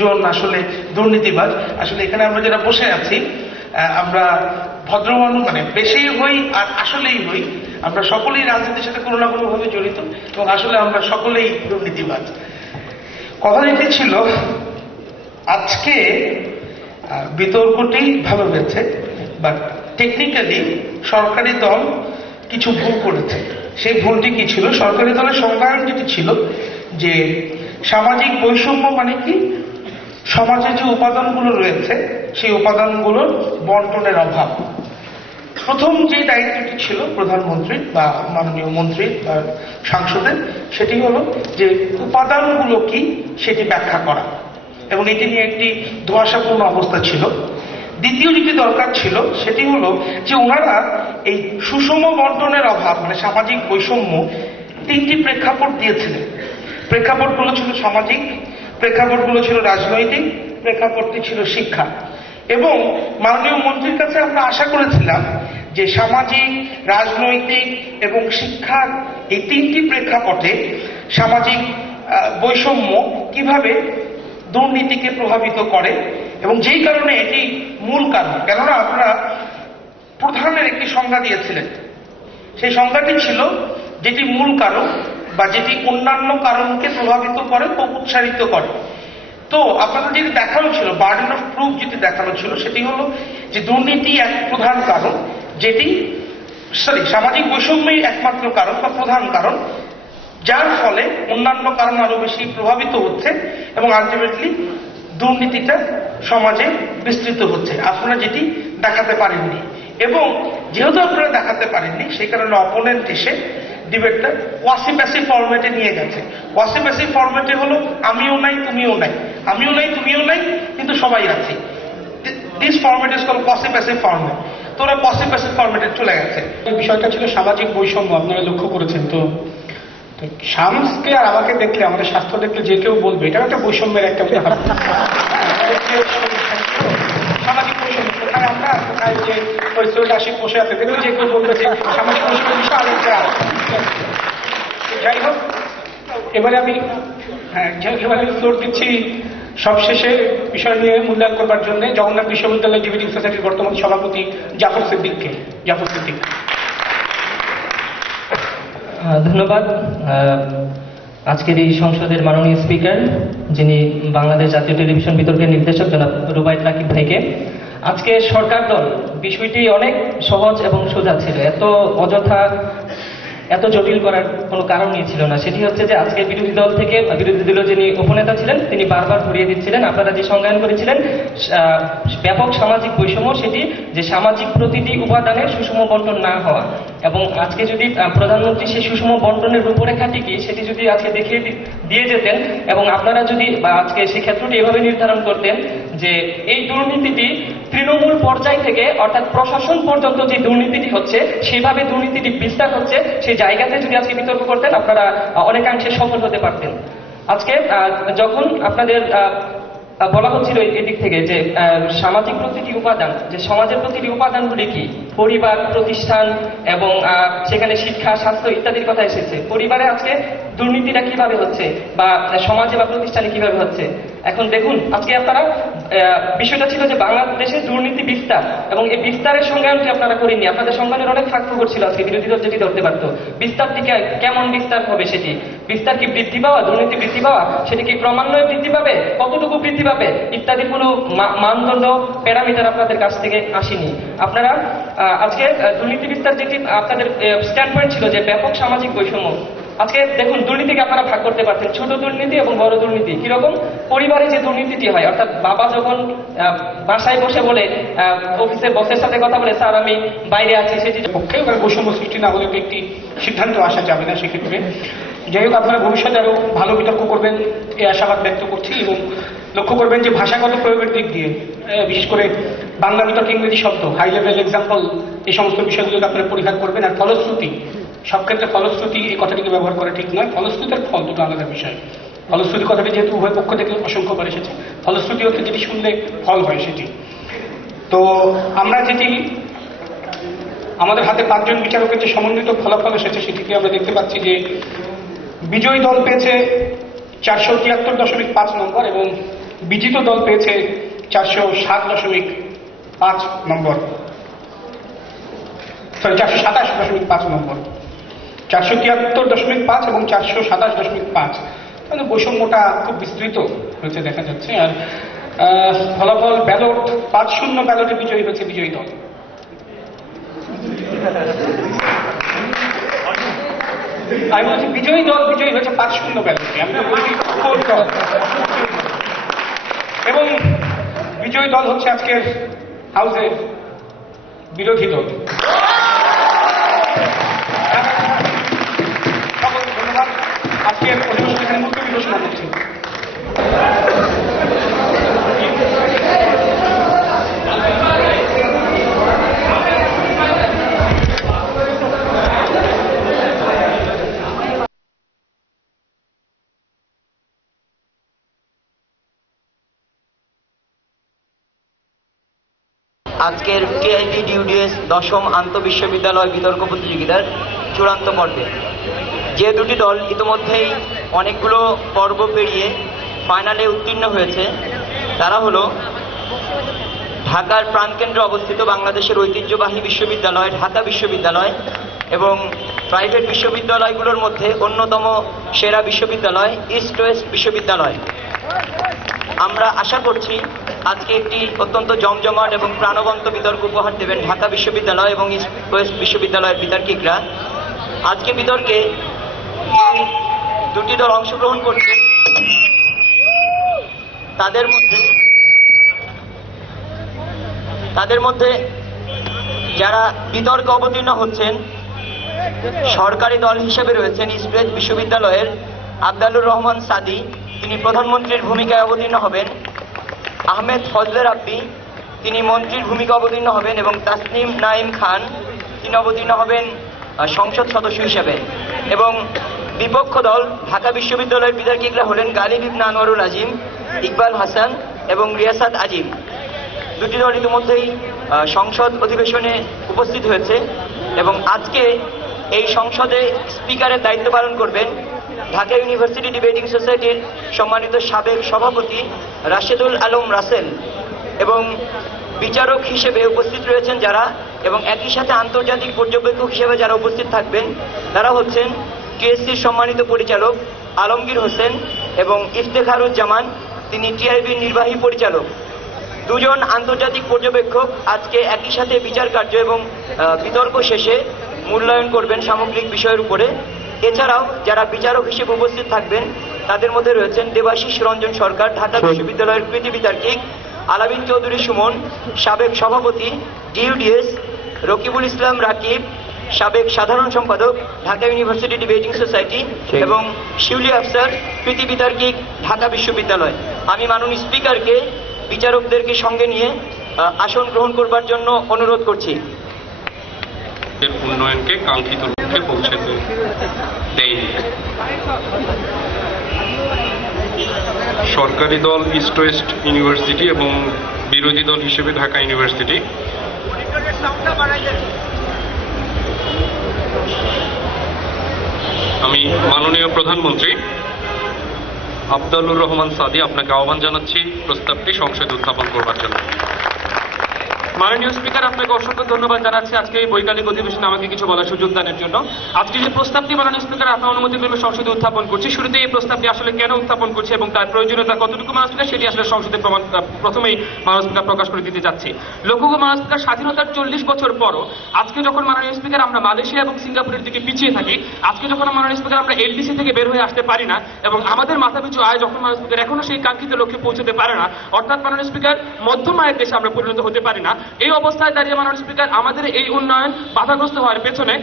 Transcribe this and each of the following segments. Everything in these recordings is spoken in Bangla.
কয়েকজন আসলে দুর্নীতিবাজ। আসলে এখানে আমরা যারা বসে আছি আমরা ভদ্র মানুষ, মানে বেশি হই আর আসলেই হই, আমরা সকলেই রাজনীতির সাথে কোনো না কোনো ভাবে জড়িত এবং আসলে আমরা সকলেই দুর্নীতিবাজ। কথা যেটি ছিল, আজকে বিতর্কটি ভালো হয়েছে, বাট টেকনিক্যালি সরকারি দল কিছু ভুল করেছে। সেই ভুলটি কি ছিল? সরকারি দলের সংজ্ঞায়ন যেটি ছিল যে সামাজিক বৈষম্য মানে কি, সমাজে যে উপাদানগুলো রয়েছে সেই উপাদানগুলোর বন্টনের অভাব। প্রথম যে দায়িত্বটি ছিল প্রধানমন্ত্রী বা মাননীয় মন্ত্রী বা সাংসদের, সেটি হলো যে উপাদানগুলো কি সেটি ব্যাখ্যা করা, এবং এটি নিয়ে একটি ধোঁয়াশাপূর্ণ অবস্থা ছিল। দ্বিতীয় যেটি দরকার ছিল সেটি হলো যে ওনারা এই সুষম বন্টনের অভাব মানে সামাজিক বৈষম্য তিনটি প্রেক্ষাপট দিয়েছিলেন। প্রেক্ষাপটগুলো ছিল সামাজিক, প্রেক্ষাপটগুলো ছিল রাজনৈতিক, প্রেক্ষাপটটি ছিল শিক্ষা। এবং মাননীয় মন্ত্রীর কাছে আমরা আশা করেছিলাম যে সামাজিক, রাজনৈতিক এবং শিক্ষার এই তিনটি প্রেক্ষাপটে সামাজিক বৈষম্য কিভাবে দুর্নীতিকে প্রভাবিত করে, এবং যেই কারণে এটি মূল কারণ। কেননা আপনারা প্রধানের একটি সংজ্ঞা দিয়েছিলেন, সেই সংজ্ঞাটি ছিল যেটি মূল কারণ বা যেটি অন্যান্য কারণকে প্রভাবিত করে ও উৎসাহিত করে। তো আপনাদের যেটি দেখানো ছিল, বার্ডেন অফ প্রুফ যেটি দেখানো ছিল, সেটি হলো যে দুর্নীতি এক প্রধান কারণ, যেটি সামাজিক বৈষম্যই একমাত্র কারণ বা প্রধান কারণ, যার ফলে অন্যান্য কারণ আরো বেশি প্রভাবিত হচ্ছে এবং আলটিমেটলি দুর্নীতিটা সমাজে বিস্তৃত হচ্ছে। আপনারা যেটি দেখাতে পারেননি, এবং যেহেতু আপনারা দেখাতে পারেননি সেই কারণে অপোনেন্ট এসে ডিবেটটা ওয়াসি প্যাসি ফরম্যাটে নিয়ে গেছে। ওয়াসি প্যাসি ফরম্যাটে হলো আমিও নাই তুমিও নাই, আমিও নাই তুমিও নাই কিন্তু সবাই আছি। দিস ফরম্যাট ইজ কল্ড ওয়াসি প্যাসি ফরম্যাট। তো ওরা ওয়াসি প্যাসি ফরম্যাটে চলে গেছে। এই বিষয়টা ছিল সামাজিক বৈষম্য, আপনারা লক্ষ্য করেছেন তো। শামসকে আর আমাকে দেখলে, আমাদের স্বাস্থ্য দেখলে যে কেউ বলবে এটা একটা বৈষম্যের একটা উদাহরণ। সামাজিক বৈষম্য কোথায় আমরা, কোথায় যে ওই সৈয়দ আশিক বসে আছে, দেখলে যে কেউ বলবে যে সামাজিক বৈষম্যের বিষয় আরেকটা। যাই হোক, এবারে আমি ফ্লোর দিচ্ছি সবশেষে বিষয় নিয়ে মূল্যায়ন করবার জন্য জগন্নাথ বিশ্ববিদ্যালয় ডিবেটিং সোসাইটির বর্তমান সভাপতি জাফর সিদ্দিককে। জাফর সিদ্দিক। ধন্যবাদ। আজকের এই সংসদের মাননীয় স্পিকার, যিনি বাংলাদেশ জাতীয় টেলিভিশন বিতর্কের নির্দেশক জনাব রুবায়েত রাকিব ভাইকে। আজকে সরকার দল বিষয়টি অনেক সহজ এবং সোজা ছিল, অযথা এত জটিল করার কোনো কারণই ছিল না। সেটি হচ্ছে যে আজকে বিরোধী দল থেকে বিরোধী দলীয় যিনি উপনেতা ছিলেন তিনি বারবার ধরিয়ে দিচ্ছিলেন, আপনারা যে সংজ্ঞায়ন করেছিলেন ব্যাপক সামাজিক বৈষম্য, সেটি যে সামাজিক প্রতিটি উপাদানের সুষম বন্টন না হওয়া। এবং আজকে যদি প্রধানমন্ত্রী সেই সুষম বন্টনের রূপরেখাটি কি সেটি যদি আজকে দেখিয়ে দিয়ে যেতেন, এবং আপনারা যদি আজকে সেই ক্ষেত্রটি এভাবে নির্ধারণ করতেন যে এই দুর্নীতিটি তৃণমূল পর্যায় থেকে অর্থাৎ প্রশাসন পর্যন্ত যে দুর্নীতিটি হচ্ছে সেইভাবে দুর্নীতিটি বিস্তার হচ্ছে, সেই জায়গাতে যদি আজকে বিতর্ক করতেন আপনারা অনেকাংশে সফল হতে পারতেন। আজকে যখন আপনাদের বলা হচ্ছিল এদিক থেকে যে সামাজিক প্রতিটি উপাদান, যে সমাজের প্রতিটি উপাদানগুলি কি, পরিবার, প্রতিষ্ঠান এবং সেখানে শিক্ষা, স্বাস্থ্য ইত্যাদির কথা এসেছে। পরিবারে আজকে দুর্নীতিটা কিভাবে হচ্ছে বা সমাজে বা প্রতিষ্ঠানে কিভাবে হচ্ছে। এখন দেখুন, আজকে আপনারা বিষয়টা ছিল যে বাংলাদেশের দুর্নীতি বিস্তার, এবং এই বিস্তারের সংজ্ঞায়নটি আপনারা করেননি। আপনাদের সংজ্ঞানের অনেক ফাঁক করছিল আজকে, বিরোধী দল যেটি ধরতে পারতো। বিস্তারটি কেমন বিস্তার হবে, সেটি বিস্তার কি বৃদ্ধি পাওয়া, দুর্নীতি বৃদ্ধি পাওয়া, সেটি কি ক্রমান্বয়ে বৃদ্ধি পাবে, কতটুকু বৃদ্ধি পাবে ইত্যাদির কোনো মানদণ্ড প্যারামিটার আপনাদের কাছ থেকে আসেনি। আপনারা আজকে দুর্নীতি বিস্তার যেটি আপনাদের স্ট্যান্ড পয়েন্ট ছিল যে ব্যাপক সামাজিক বৈষম্য। আজকে দেখুন, দুর্নীতিকে আপনারা ভাগ করতে পারতেন ছোট দুর্নীতি এবং বড় দুর্নীতি। কিরকম? পরিবারে যে দুর্নীতিটি হয়, অর্থাৎ বাবা যখন বাসায় বসে বলে অফিসে বসের সাথে কথা বলে স্যার আমি বাইরে আছি, সেটি পক্ষে বৈষম্য সৃষ্টি না হলে একটি সিদ্ধান্ত আসা যাবে না সেক্ষেত্রে। যাই হোক, আপনারা ভবিষ্যতে আরো ভালো বিতর্ক করবেন এই আশাবাদ ব্যক্ত করছি, এবং লক্ষ্য করবেন যে ভাষাগত প্রয়োগের দিক দিয়ে বিশেষ করে বাংলা বিতর্কে ইংরেজি শব্দ, হাই লেভেল এক্সাম্পল, এই সমস্ত বিষয়গুলোকে আপনারা পরিহার করবেন। আর ফলশ্রুতি, সব ক্ষেত্রে ফলশ্রুতি এই কথাটিকে ব্যবহার করা ঠিক নয়। ফলশ্রুতির ফল দুটো আলাদা বিষয়। ফলশ্রুতি কথাটি যেহেতু উভয় পক্ষ থেকে অসংখ্যবার এসেছে, ফলশ্রুতি হচ্ছে যেটি শুনলে ফল হয় সেটি। তো আমরা যেটি আমাদের হাতে 5 জন বিচারকের যে সমন্বিত ফলাফল এসেছে সেটিকে আমরা দেখতে পাচ্ছি যে বিজয়ী দল পেয়েছে 473.5 নম্বর এবং বিজিত দল পেয়েছে 407.5 নম্বর, সরি 427.5 নম্বর, 473.5 এবং 427.5। তাহলে বৈষম্যটা খুব বিস্তৃত হয়েছে দেখা যাচ্ছে। আর ফলাফল ব্যালট 5-0 ব্যালটে বিজয়ী হয়েছে বিজয়ী দল। আমি বলছি বিজয়ী দল বিজয়ী হয়েছে 5-0 ব্যালটে, আমি তো বলছি ভোট দল। এবং বিজয়ী দল হচ্ছে আজকের হাউসের বিরোধী দল। সকলকে ধন্যবাদ। আজকের অধিবেশন এখানে মুক্ত ঘোষণা করছি। আজকের কেআইবি ডিউডিএস 10ম আন্তঃবিশ্ববিদ্যালয় বিতর্ক প্রতিযোগিতার চূড়ান্ত পর্বে যে দুটি দল ইতিমধ্যেই অনেকগুলো পর্ব পেরিয়ে ফাইনালে উত্তীর্ণ হয়েছে তারা হলো ঢাকার প্রাণকেন্দ্রে অবস্থিত বাংলাদেশের ঐতিহ্যবাহী বিশ্ববিদ্যালয় ঢাকা বিশ্ববিদ্যালয় এবং প্রাইভেট বিশ্ববিদ্যালয়গুলোর মধ্যে অন্যতম সেরা বিশ্ববিদ্যালয় ইস্ট ওয়েস্ট বিশ্ববিদ্যালয়। আমরা আশা করছি আজকে একটি অত্যন্ত জমজমাট এবং প্রাণবন্ত বিতর্ক উপহার দেবেন ঢাকা বিশ্ববিদ্যালয় এবং ইস্ট ওয়েস্ট বিশ্ববিদ্যালয়ের বিতর্কিকরা। আজকে বিতর্কে দুটি দল অংশগ্রহণ করছে, তাদের মধ্যে যারা বিতর্কে অবতীর্ণ হচ্ছেন সরকারি দল হিসেবে রয়েছেন ইস্ট ওয়েস্ট বিশ্ববিদ্যালয়ের আবদালুর রহমান সাদি, তিনি প্রধানমন্ত্রীর ভূমিকায় অবতীর্ণ হবেন। আহমেদ ফজলে রাব্বি তিনি মন্ত্রীর ভূমিকা অবতীর্ণ হবেন এবং তাসনিম নাইম খান তিনি অবতীর্ণ হবেন সংসদ সদস্য হিসেবে। এবং বিপক্ষ দল ঢাকা বিশ্ববিদ্যালয়ের বিতর্কিকরা হলেন গালিব ইবনে আনোয়ারুল আজিম, ইকবাল হাসান এবং রিয়াসাত আজিম। দুটি দল ইতিমধ্যেই সংসদ অধিবেশনে উপস্থিত হয়েছে এবং আজকে এই সংসদে স্পিকারের দায়িত্ব পালন করবেন ঢাকা ইউনিভার্সিটি ডিবেটিং সোসাইটির সম্মানিত সাবেক সভাপতি রাশেদুল আলম রাসেল। এবং বিচারক হিসেবে উপস্থিত রয়েছেন যারা এবং একই সাথে আন্তর্জাতিক পর্যবেক্ষক হিসেবে যারা উপস্থিত থাকবেন তারা হচ্ছেন টিএসসির সম্মানিত পরিচালক আলমগীর হোসেন এবং ইফতেখারুজ্জামান, তিনি টিআইবির নির্বাহী পরিচালক। দুজন আন্তর্জাতিক পর্যবেক্ষক আজকে একই সাথে বিচার কার্য এবং বিতর্ক শেষে মূল্যায়ন করবেন সামগ্রিক বিষয়ের উপরে। এছাড়াও যারা বিচারক হিসেবে উপস্থিত থাকবেন তাদের মধ্যে রয়েছেন দেবাশিস রঞ্জন সরকার ঢাকা বিশ্ববিদ্যালয়ের কৃতি বিতার্কিক, আলামিন চৌধুরী সুমন সাবেক সভাপতি ডিইউডিএস, রকিবুল ইসলাম রাকিব সাবেক সাধারণ সম্পাদক ঢাকা ইউনিভার্সিটি ডিবেটিং সোসাইটি এবং শিউলি আফসার কৃতি বিতার্কিক ঢাকা বিশ্ববিদ্যালয়। আমি মাননীয় স্পিকারকে বিচারকদেরকে সঙ্গে নিয়ে আসন গ্রহণ করবার জন্য অনুরোধ করছি। উন্নয়নকে কাঙ্ক্ষিত লক্ষ্যে পৌঁছাতে দেয়নি। সরকারি দল ইস্ট ওয়েস্ট ইউনিভার্সিটি এবং বিরোধী দল হিসেবে ঢাকা ইউনিভার্সিটি আমি মাননীয় প্রধানমন্ত্রী আবদালুর রহমান সাদি আপনাকে আহ্বান জানাচ্ছি প্রস্তাবটি সংসদে উত্থাপন করবার জন্য। মাননীয় স্পিকার, আপনাকে অসংখ্য ধন্যবাদ জানাচ্ছি আজকে এই বৈকালিক অধিবেশনে আমাকে কিছু বলার সুযোগ দানের জন্য। আজকে যে প্রস্তাবটি মাননীয় স্পিকার আপনার অনুমতি ক্রমে সংসদে উত্থাপন করছি, শুরুতে এই প্রস্তাবটি আসলে কেন উত্থাপন করছে এবং তার প্রয়োজনীয়তা কতটুকু মাননীয় স্পিকার সেটি আসলে সংসদে প্রথমেই মাননীয় স্পিকার প্রকাশ করে দিতে যাচ্ছি। লক্ষ্য করুন মাননীয় স্পিকার, স্বাধীনতার 40 বছর পরও আজকে যখন মাননীয় স্পিকার আমরা মালয়েশিয়া এবং সিঙ্গাপুরের দিকে পিছিয়ে থাকি, আজকে যখন মাননীয় স্পিকার আমরা এলডিসি থেকে বের হয়ে আসতে পারি না এবং আমাদের মাথাপিছু আয় যখন মাননীয় স্পিকার এখনো সেই কাঙ্ক্ষিত লক্ষ্যে পৌঁছতে পারে না, অর্থাৎ মাননীয় স্পিকার মধ্যম আয়ের দেশে আমরা পরিণত হতে পারি না, এই অবস্থায় দাঁড়িয়ে মাননীয় স্পিকার আমাদের এই উন্নয়ন বাধাগ্রস্ত হওয়ার পেছনে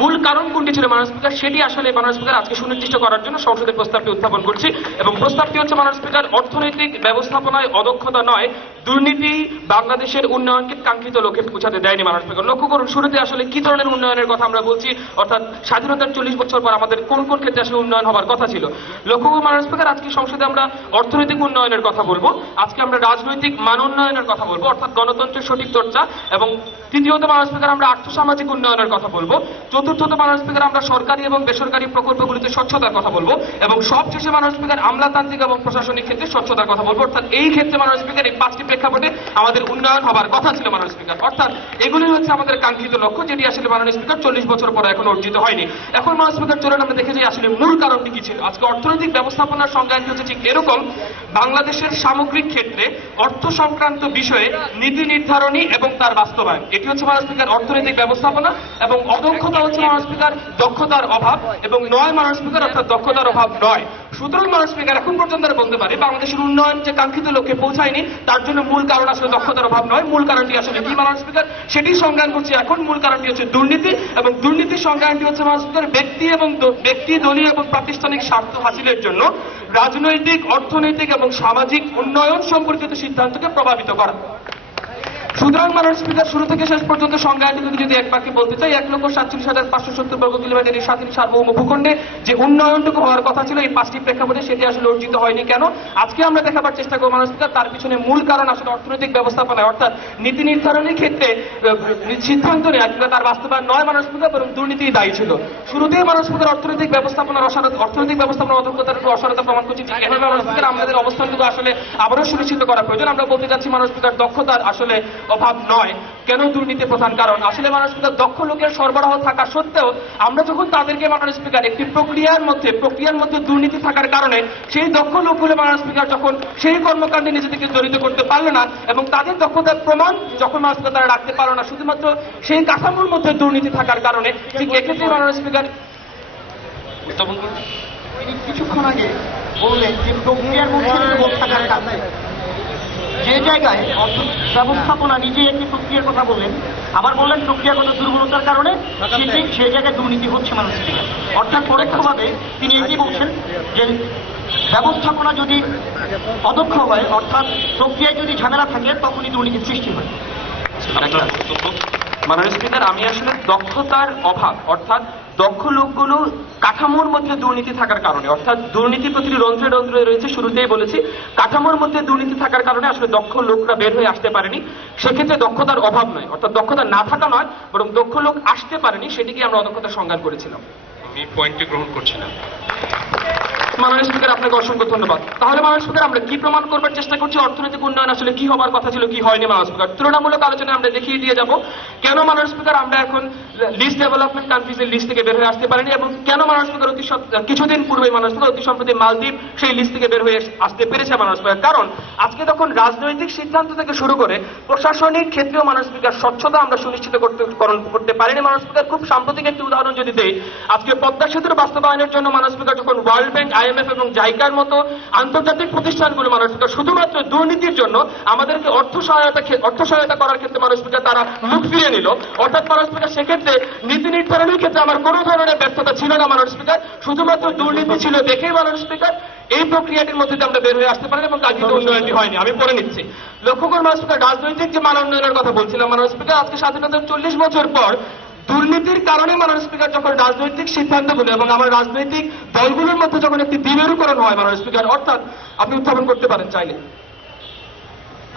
মূল কারণ কোনটি ছিল মাননীয় স্পিকার, সেটি আসলে মাননীয় স্পিকার আজকে সুনির্দিষ্ট করার জন্য সংসদে প্রস্তাবটি উত্থাপন করছি। এবং প্রস্তাবটি হচ্ছে মাননীয় স্পিকার, অর্থনৈতিক ব্যবস্থাপনায় অদক্ষতা নয়, দুর্নীতি বাংলাদেশের উন্নয়নকে কাঙ্ক্ষিত লক্ষ্যে পৌঁছাতে দেয়নি মাননীয় স্পিকার। লক্ষ্য করুন শুরুতে আসলে কি ধরনের উন্নয়নের কথা আমরা বলছি, অর্থাৎ স্বাধীনতার 40 বছর পর আমাদের কোন কোন ক্ষেত্রে আসলে উন্নয়ন হওয়ার কথা ছিল। লক্ষ্য করুন মাননীয় স্পিকার, আজকে সংসদে আমরা অর্থনৈতিক উন্নয়নের কথা বলবো, আজকে আমরা রাজনৈতিক মান উন্নয়নের কথা বলবো অর্থাৎ গণতন্ত্রের সঠিক চর্চা, এবং তৃতীয়ত মাননীয় স্পিকার আমরা আর্থসামাজিক উন্নয়নের কথা বলবো, চতুর্থত মাননীয় স্পিকার আমরা সরকারি এবং বেসরকারি প্রকল্পগুলিতে স্বচ্ছতার কথা বলবো, এবং সবশেষে মাননীয় স্পিকার আমলাতান্ত্রিক এবং প্রশাসনিক ক্ষেত্রে স্বচ্ছতার কথা বলবো। অর্থাৎ এই ক্ষেত্রে মাননীয় স্পিকার এই 5টি প্রেক্ষাপটে আমাদের উন্নয়ন হবার কথা ছিল মাননীয় স্পিকার। অর্থাৎ এগুলি হচ্ছে আমাদের কাঙ্ক্ষিত লক্ষ্য, যেটি আসলে মাননীয় স্পিকার 40 বছর পরে এখন অর্জিত হয়নি। এখন মাননীয় স্পিকার চলুন আমরা দেখে যাই আসলে মূল কারণটি কি ছিল। আজকে অর্থনৈতিক ব্যবস্থাপনার সংজ্ঞাটি হচ্ছে ঠিক এরকম: বাংলাদেশের সামগ্রিক ক্ষেত্রে অর্থ সংক্রান্ত বিষয়ে নীতি নির্ধারণী এবং তার বাস্তবায়ন, এটি হচ্ছে মাননীয় স্পিকার অর্থনৈতিক ব্যবস্থাপনা। এবং অদক্ষতা হচ্ছে মাননীয় স্পিকার দক্ষতার অভাব, এবং নয় মাননীয় স্পিকার অর্থাৎ দক্ষতার অভাব নয়। সুতরাং মাননীয় স্পিকার এখন পর্যন্ত আমরা বলতে পারি বাংলাদেশের উন্নয়ন যে কাঙ্ক্ষিত লক্ষ্যে পৌঁছায়নি, তার জন্য মূল কারণ আসলে দক্ষতার অভাব নয়। মূল কারণটি আসলে কি মাননীয় স্পিকার, সেটি সংজ্ঞান করছে এখন। মূল কারণটি হচ্ছে দুর্নীতি, এবং দুর্নীতির সংজ্ঞানটি হচ্ছে মাননীয় স্পিকার ব্যক্তি দলীয় এবং প্রাতিষ্ঠানিক স্বার্থ হাসিলের জন্য রাজনৈতিক, অর্থনৈতিক এবং সামাজিক উন্নয়ন সম্পর্কিত সিদ্ধান্তকে প্রভাবিত করা। সুতরাং মাননীয় স্পিকার শুরু থেকে শেষ পর্যন্ত সংজ্ঞানটিকে যদি এক বাক্যে বলতে চাই, 1,47,570 বর্গ কিলোমিটার এই স্বাধীন সার্বভৌম ভূখণ্ডে যে উন্নয়নটুকু হওয়ার কথা ছিল এই 5টি প্রেক্ষাপটে, সেটি আসলে অর্জিত হয়নি কেন। আজকে আমরা দেখাবার চেষ্টা করব মাননীয় স্পিকার তার পিছনে মূল কারণ আসলে অর্থনৈতিক ব্যবস্থাপনায়, অর্থাৎ নীতি নির্ধারণের ক্ষেত্রে সিদ্ধান্ত নেওয়া কিংবা তার বাস্তবায়ন নয় মাননীয় স্পিকার, বরং দুর্নীতি দায়ী ছিল। শুরুতেই মাননীয় স্পিকার অর্থনৈতিক ব্যবস্থাপনার অদক্ষতার উপর অসারতা প্রমাণ করছি। এভাবে মাননীয় স্পিকার আমাদের অবস্থানটুকু আসলে আবারও সুনিশ্চিত করা প্রয়োজন। আমরা বলতে চাচ্ছি মাননীয় স্পিকার দক্ষতার আসলে অভাব নয়। কেন দুর্নীতি প্রধান কারণ? আসলে মাননীয় স্পিকার দক্ষ লোকের সরবরাহ থাকা সত্ত্বেও আমরা যখন তাদেরকে মাননীয় স্পিকার একটি প্রক্রিয়ার মধ্যে দুর্নীতি থাকার কারণে সেই দক্ষ লোকগুলো মাননীয় স্পিকার যখন সেই কর্মকাণ্ডে নিজেদেরকে জড়িত করতে পারলো না, এবং তাদের দক্ষতার প্রমাণ যখন মাননীয় স্পিকার তারা রাখতে পারলো না, শুধুমাত্র সেই কাঠামোর মধ্যে দুর্নীতি থাকার কারণে, ঠিক এক্ষেত্রে মাননীয় স্পিকার উত্থাপন করুন। তিনি কিছুক্ষণ আগে বললেন যে প্রক্রিয়ার মধ্যে লোক থাকার কারণে, যে জায়গায় অর্থ ব্যবস্থাপনা নিজে একটি প্রক্রিয়ার কথা বললেন, আবার বললেন প্রক্রিয়াগত দুর্বলতার কারণে সেই জায়গায় দুর্নীতি হচ্ছে মাননীয় স্পিকার। অর্থাৎ পরোক্ষভাবে তিনি এটি বলছেন যে ব্যবস্থাপনা যদি অদক্ষ হয়, অর্থাৎ প্রক্রিয়ায় যদি ঝামেলা থাকে, তখনই দুর্নীতির সৃষ্টি হয়। মাননীয় স্পিকার, আমি আসলে দক্ষতার অভাব, অর্থাৎ দক্ষ লোকগুলো কাঠামোর মধ্যে দুর্নীতি থাকার কারণে, অর্থাৎ দুর্নীতি প্রতিটি রন্ধ্রে রন্ধ্রে রয়েছে, শুরুতেই বলেছি কাঠামোর মধ্যে দুর্নীতি থাকার কারণে আসলে দক্ষ লোকরা বের হয়ে আসতে পারেনি। সেক্ষেত্রে দক্ষতার অভাব নয়, অর্থাৎ দক্ষতা না থাকা নয়, বরং দক্ষ লোক আসতে পারেনি, সেটিকে আমরা অদক্ষতার সংজ্ঞান করেছিলাম। আমি পয়েন্টটি গ্রহণ করছি না। মাননীয় স্পিকার, আপনাকে অসংখ্য ধন্যবাদ। তাহলে মাননীয় স্পিকার, আমরা কি প্রমাণ করবার চেষ্টা করছি অর্থনৈতিক উন্নয়ন আসলে কি হবার কথা ছিল, কি হয়নি মাননীয় স্পিকার? তুলনামূলক আলোচনায় আমরা দেখিয়ে দিয়ে যাব কেন মাননীয় স্পিকার আমরা এখন লিস্ট ডেভেলপমেন্ট কান্ট্রিজের লিস্ট থেকে বের হয়ে আসতে পারিনি, এবং কেন মাননীয় স্পিকার কিছুদিন পূর্বে মাননীয় স্পিকার অতি সম্প্রতি মালদ্বীপ সেই লিস্ট থেকে বের হয়ে আসতে পেরেছে মাননীয় স্পিকার। কারণ আজকে তখন রাজনৈতিক সিদ্ধান্ত থেকে শুরু করে প্রশাসনিক ক্ষেত্রেও মাননীয় স্পিকার স্বচ্ছতা আমরা সুনিশ্চিত করতে পারিনি মাননীয় স্পিকার। খুব সাম্প্রতিক একটি উদাহরণ যদি দেই, আজকে পদ্মা সেতুর বাস্তবায়নের জন্য মাননীয় স্পিকার যখন ওয়ার্ল্ড ব্যাংক, IMF এবং জাইকার মতো আন্তর্জাতিক প্রতিষ্ঠানগুলো মাননীয় স্পিকার শুধুমাত্র দুর্নীতির জন্য আমাদেরকে অর্থ সহায়তা করার ক্ষেত্রে মাননীয় স্পিকার তারা মুখ ফিরিয়ে নিল, অর্থাৎ মাননীয় স্পিকার সেক্ষেত্রে নীতি নির্ধারণের ক্ষেত্রে আমার কোনো ধরনের ব্যর্থতা ছিল না মাননীয় স্পিকার, শুধুমাত্র দুর্নীতি ছিল দেখেই মাননীয় স্পিকার এই প্রক্রিয়াটির মধ্যে আমরা বের হয়ে আসতে পারি এবং কাঙ্ক্ষিত উন্নয়নটি হয়নি। আমি পড়ে নিচ্ছি। লক্ষ্য করে মাননীয় স্পিকার, রাজনৈতিক যে মান উন্নয়নের কথা বলছিলাম মাননীয় স্পিকার, আজকে স্বাধীনতার 40 বছর পর দুর্নীতির কারণে মাননীয় স্পিকার যখন রাজনৈতিক সিদ্ধান্তগুলো এবং আমার রাজনৈতিক দলগুলোর মধ্যে যখন একটি দ্বিমেরুকরণ হয় মাননীয় স্পিকার, অর্থাৎ আপনি উত্থাপন করতে পারেন চাইলে।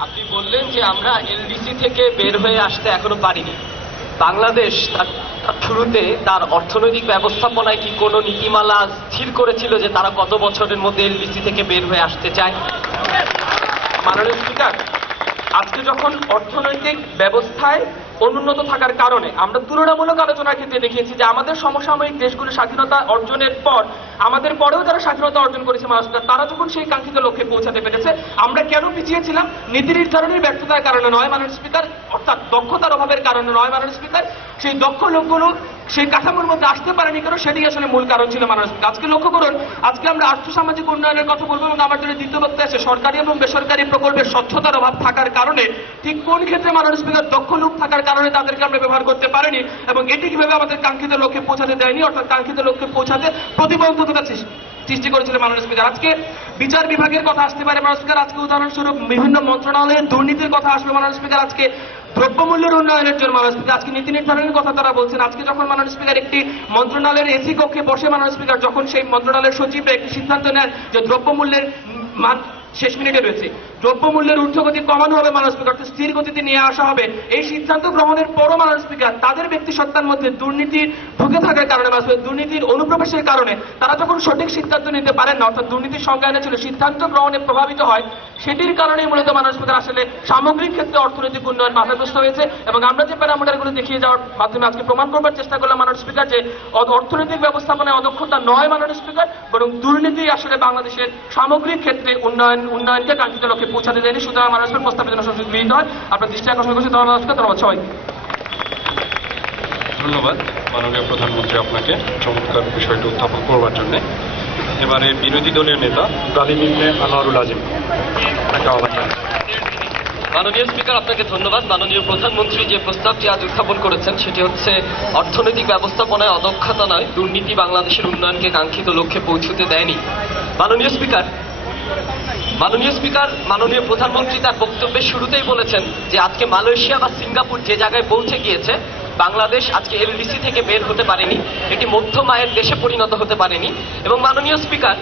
আপনি বললেন যে আমরা এলডিসি থেকে বের হয়ে আসতে এখনো পারিনি। বাংলাদেশ তার শুরুতে তার অর্থনৈতিক ব্যবস্থাপনায় কি কোনো নীতিমালা স্থির করেছিল যে তারা কত বছরের মধ্যে এলডিসি থেকে বের হয়ে আসতে চায়? মাননীয় স্পিকার, আজকে যখন অর্থনৈতিক ব্যবস্থায় অনুন্নত থাকার কারণে আমরা তুলনামূলক আলোচনার ক্ষেত্রে দেখিয়েছি যে আমাদের সমসাময়িক দেশগুলো স্বাধীনতা অর্জনের পর আমাদের পরেও যারা স্বাধীনতা অর্জন করেছে তারা যখন সেই কাঙ্ক্ষিত লক্ষ্যে পৌঁছাতে পেরেছে, আমরা কেন পিছিয়েছিলাম? নীতি নির্ধারণের ব্যর্থতার কারণে নয় মাননীয় স্পিকার, অর্থাৎ দক্ষতার অভাবের কারণে নয় মাননীয় স্পিকার। সেই দক্ষ লোকগুলো সেই কাঠামোর মধ্যে আসতে পারেনি কেন, সেটি আসলে মূল কারণ ছিল মাননীয় স্পিকার। আজকে লক্ষ্য করুন, আজকে আমরা আর্থসামাজিক উন্নয়নের কথা বলবো এবং আমার জন্য দ্বিতীয় বক্তব্য আছে সরকারি এবং বেসরকারি প্রকল্পের স্বচ্ছতার অভাব থাকার কারণে ঠিক কোন ক্ষেত্রে মাননীয় স্পিকার দক্ষ লোক থাকার কারণে তাদেরকে আমরা ব্যবহার করতে পারিনি এবং এটি কিভাবে আমাদের কাঙ্ক্ষিত লক্ষ্যে পৌঁছাতে দেয়নি, অর্থাৎ কাঙ্ক্ষিত লক্ষ্যে পৌঁছাতে প্রতিবন্ধকতা সৃষ্টি করেছিল মাননীয় স্পিকার। আজকে বিচার বিভাগের কথা আসতে পারে মাননীয় স্পিকার, আজকে উদাহরণস্বরূপ বিভিন্ন মন্ত্রণালয়ের দুর্নীতির কথা আসবে মাননীয় স্পিকার, আজকে দ্রব্যমূল্যের উন্নয়নের জন্য মাননীয় স্পিকার, আজকে নীতি নির্ধারণের কথা তারা বলছেন। আজকে যখন মাননীয় স্পিকার একটি মন্ত্রণালয়ের এসি কক্ষে বসে মাননীয় স্পিকার যখন সেই মন্ত্রণালয়ের সচিবরা একটি সিদ্ধান্ত নেন যে দ্রব্যমূল্যের শেষ মিনিটে রয়েছে। দ্রব্যমূল্যের ঊর্ধ্বগতি কমানো হবে মাননীয় স্পিকার, অর্থাৎ স্থির গতিতে নিয়ে আসা হবে। এই সিদ্ধান্ত গ্রহণের পরও মাননীয় স্পিকার তাদের ব্যক্তি সত্তার মধ্যে দুর্নীতির ঢুকে থাকার কারণে, দুর্নীতির অনুপ্রবেশের কারণে তারা যখন সঠিক সিদ্ধান্ত নিতে পারেন না, অর্থাৎ দুর্নীতির সংজ্ঞানে ছিল সিদ্ধান্ত গ্রহণে প্রভাবিত হয়, সেটির কারণেই মূলত মাননীয় স্পিকার আসলে সামগ্রিক ক্ষেত্রে অর্থনৈতিক উন্নয়ন বাধাগ্রস্ত হয়েছে। এবং আমরা যে প্যারামিটারগুলো দেখিয়ে যাওয়ার মাধ্যমে আজকে প্রমাণ করবার চেষ্টা করলাম মাননীয় স্পিকার যে অর্থনৈতিক ব্যবস্থাপনায় অদক্ষতা নয় মাননীয় স্পিকার, বরং দুর্নীতি আসলে বাংলাদেশের সামগ্রিক ক্ষেত্রে উন্নয়নকে কাঙ্ক্ষিত লক্ষ্যে পৌঁছাতে দেয়নি। সুতরাং মাননীয় স্পিকার প্রস্তাবিত সংশোধন গৃহীত হয়। আপনার দৃষ্টি আকর্ষণ করছি। ধন্যবাদ স্পিকার, ধন্যবাদ সবাই। ধন্যবাদ মাননীয় প্রধানমন্ত্রী আপনাকে চমৎকার বিষয়টি উত্থাপন করবার জন্য। এবারে বিরোধী দলীয় নেতা তালিম ইবনে আনোয়ারুল আজিম, আপনাকে আহ্বান জানাচ্ছি। মাননীয় স্পিকার, আপনাকে ধন্যবাদ। মাননীয় প্রধানমন্ত্রী যে প্রস্তাবটি আজ উত্থাপন করেছেন সেটি হচ্ছে অর্থনৈতিক ব্যবস্থাপনায় অদক্ষতা নয়, দুর্নীতি বাংলাদেশের উন্নয়নকে কাঙ্ক্ষিত লক্ষ্যে পৌঁছতে দেয়নি। মাননীয় স্পিকার, মাননীয় প্রধানমন্ত্রী তার বক্তব্যের শুরুতেই বলেছেন যে আজকে মালয়েশিয়া বা সিঙ্গাপুর যে জায়গায় পৌঁছে গিয়েছে, বাংলাদেশ আজকে এলডিসি থেকে বের হতে পারেনি, এটি মধ্যম আয়ের দেশে পরিণত হতে পারেনি। এবং মাননীয় স্পিকার,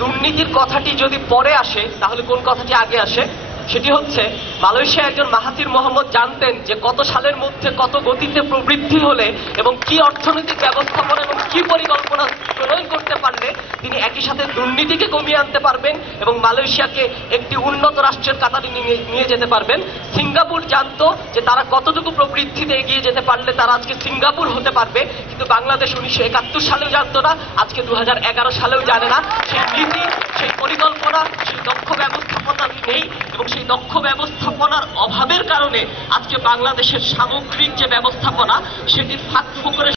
দুর্নীতির কথাটি যদি পরে আসে তাহলে কোন কথাটি আগে আসে? সেটি হচ্ছে মালয়েশিয়া একজন মাহাথির মোহাম্মদ জানতেন যে কত সালের মধ্যে কত গতিতে প্রবৃদ্ধি হলে এবং কি অর্থনৈতিক ব্যবস্থাপনা এবং কি পরিকল্পনা প্রণয়ন করতে পারলে তিনি একই সাথে দুর্নীতিকে কমিয়ে আনতে পারবেন এবং মালয়েশিয়াকে একটি উন্নত রাষ্ট্রের কাতারে নিয়ে যেতে পারবেন। সিঙ্গাপুর জানতো যে তারা কতটুকু প্রবৃদ্ধিতে এগিয়ে যেতে পারলে তারা আজকে সিঙ্গাপুর হতে পারবে, কিন্তু বাংলাদেশ 1971 সালেও জানতো না, আজকে 2011 সালেও জানে না। সেই নীতি, সেই পরিকল্পনা, সেই দক্ষ ব্যবস্থাপনা নেই এবং সেই দক্ষ ব্যবস্থাপনার অভাবের কারণে আজকে বাংলাদেশের সামগ্রিক যে ব্যবস্থাপনা সেটির ফাঁক ফোকরে